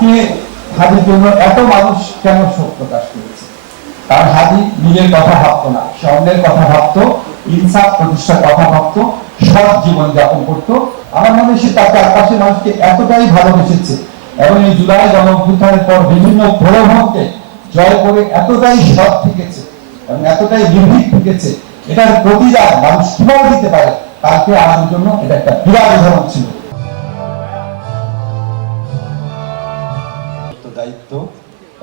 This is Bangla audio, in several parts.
আজকে হাদির জন্য এত মানুষ কেন শোক প্রকাশ করেছে? কারণ হাদি নিজের কথা ভাবতো না, সে অন্যের কথা ভাবতো, ইনসাফ প্রতিষ্ঠার কথা ভাবতো, সৎ জীবন যাপন করতো। আমার মনে হয় সে তার চারপাশের মানুষকে এতটাই ভালোবেসেছে এবং এই জুলাই গণঅভ্যুত্থানের পর বিভিন্ন প্রলোভনকে জয় করে এতটাই সৎ থেকেছে এবং এতটাই নির্ভীক থেকেছে, এটার প্রতিদান মানুষ কিভাবে দিতে পারে তাকে আমাদের জন্য এটা একটা বিরাট উদাহরণ ছিল। দায়িত্ব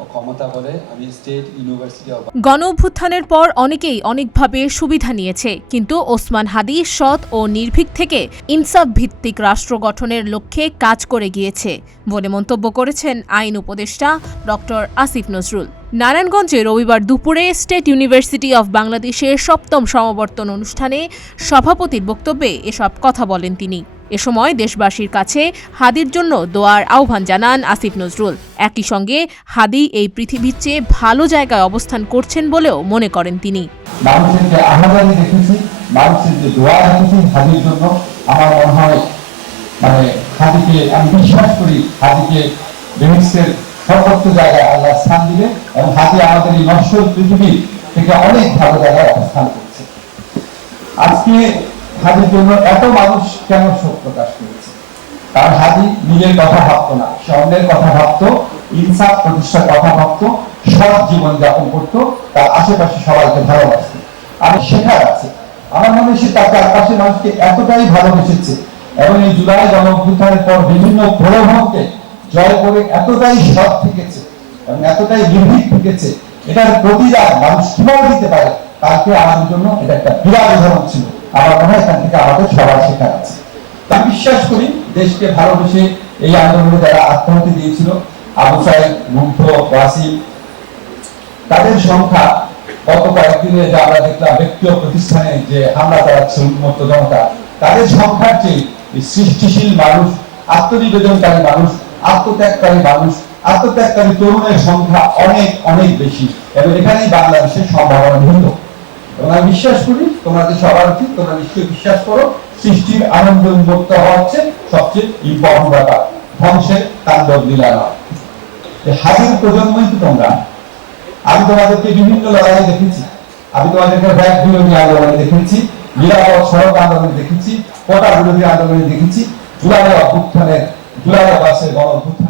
ও ক্ষমতা বলে আমি স্টেট ইউনিভার্সিটি অফ গণঅভ্যুত্থানের পর অনেকেই অনেকভাবে সুবিধা নিয়েছে, কিন্তু ওসমান হাদি সৎ ও নির্ভীক থেকে ইনসাফ ভিত্তিক রাষ্ট্র গঠনের লক্ষ্যে কাজ করে গিয়েছে বলে মন্তব্য করেছেন আইন উপদেষ্টা ডক্টর আসিফ নজরুল। নারায়ণগঞ্জে রবিবার দুপুরে স্টেট ইউনিভার্সিটি অব বাংলাদেশের ৭ম সমাবর্তন অনুষ্ঠানে সভাপতির বক্তব্যে এসব কথা বলেন তিনি। এ সময় দেশবাসীর কাছে হাদির জন্য দোয়ার আহ্বান জানান আসিফ নজরুল। একই সঙ্গে হাদি এই পৃথিবীর চেয়ে ভালো জায়গায় অবস্থান করছেন বলেও মনে করেন তিনি। মানুষের যে আহ্বান দেখেছি, মানুষের যে দোয়া দেখেছি হাদির জন্য, আমার মনে হয় হাদিকে আমি বিশ্বাস করি হাদিকে বেহেশতের সর্বোচ্চ জায়গায় আল্লাহ স্থান দিবে এবং হাদি আমাদের এই নশ্বর পৃথিবী থেকে অনেক ভালো জায়গায় অবস্থান করছে। আজকে হাদির জন্য এত মানুষ কেন শোক প্রকাশ করেছে? কারণ হাদি নিজের কথা ভাবতো না, সে অন্যের কথা ভাবতো, ইনসাফ প্রতিষ্ঠার কথা ভাবতো, সৎ জীবন যাপন করতো, তার আশেপাশে সবাইকে ভালোবাসতো। আমি শেখার আছে, আমার মনে হয় সে তার চারপাশের মানুষকে এতটাই ভালোবেসেছে এবং এই জুলাই গণঅভ্যুত্থানের পর বিভিন্ন প্রলোভনকে জয় করে এতটাই সৎ থেকেছে এবং এতটাই নির্ভীক থেকেছে, এটার প্রতিদান মানুষ কিভাবে দিতে পারে তাকে আমাদের জন্য এটা একটা বিরাট উদাহরণ ছিল। আমার মনে হয় এখান থেকে আমাদের সবার শেখার আছে। আমি বিশ্বাস করি দেশকে ভালোবেসে এই আন্দোলনে যারা আত্মাহুতি দিয়েছিল, আবু সাইদ, মুগ্ধ, ওয়াসিম, তাদের সংখ্যা গত কয়েকদিনে যে আমরা দেখলাম ব্যক্তি ও প্রতিষ্ঠানে যে হামলা চালাচ্ছে উন্মত্ত জনতা, তাদের সংখ্যার চেয়ে সৃষ্টিশীল মানুষ, আত্মনিবেদনকারী মানুষ, আত্মত্যাগকারী মানুষ, আত্মত্যাগকারী তরুণের সংখ্যা অনেক অনেক বেশি এবং এখানেই বাংলাদেশের সম্ভাবনা নিহিত। এবং আমি বিশ্বাস করি তোমাদের সবার উচিত, তোমরা নিশ্চয়ই বিশ্বাস করো, সৃষ্টির আনন্দ উন্মুক্ত হওয়া হচ্ছে সবচেয়ে ইম্পর্টেন্ট ব্যাপার, ধ্বংসের তাণ্ডব লীলা নয়। হাজির প্রজন্মই তো তোমরা। আমি তোমাদেরকে বিভিন্ন লড়াইয়ে দেখেছি, আমি তোমাদেরকে ব্যাংক বিরোধী আন্দোলনে দেখেছি, নিরাপদ সড়ক আন্দোলনে দেখেছি, কোটা বিরোধী আন্দোলনে দেখেছি, জুলাই অভ্যুত্থানের, জুলাই আগস্টের গণঅভ্যুত্থান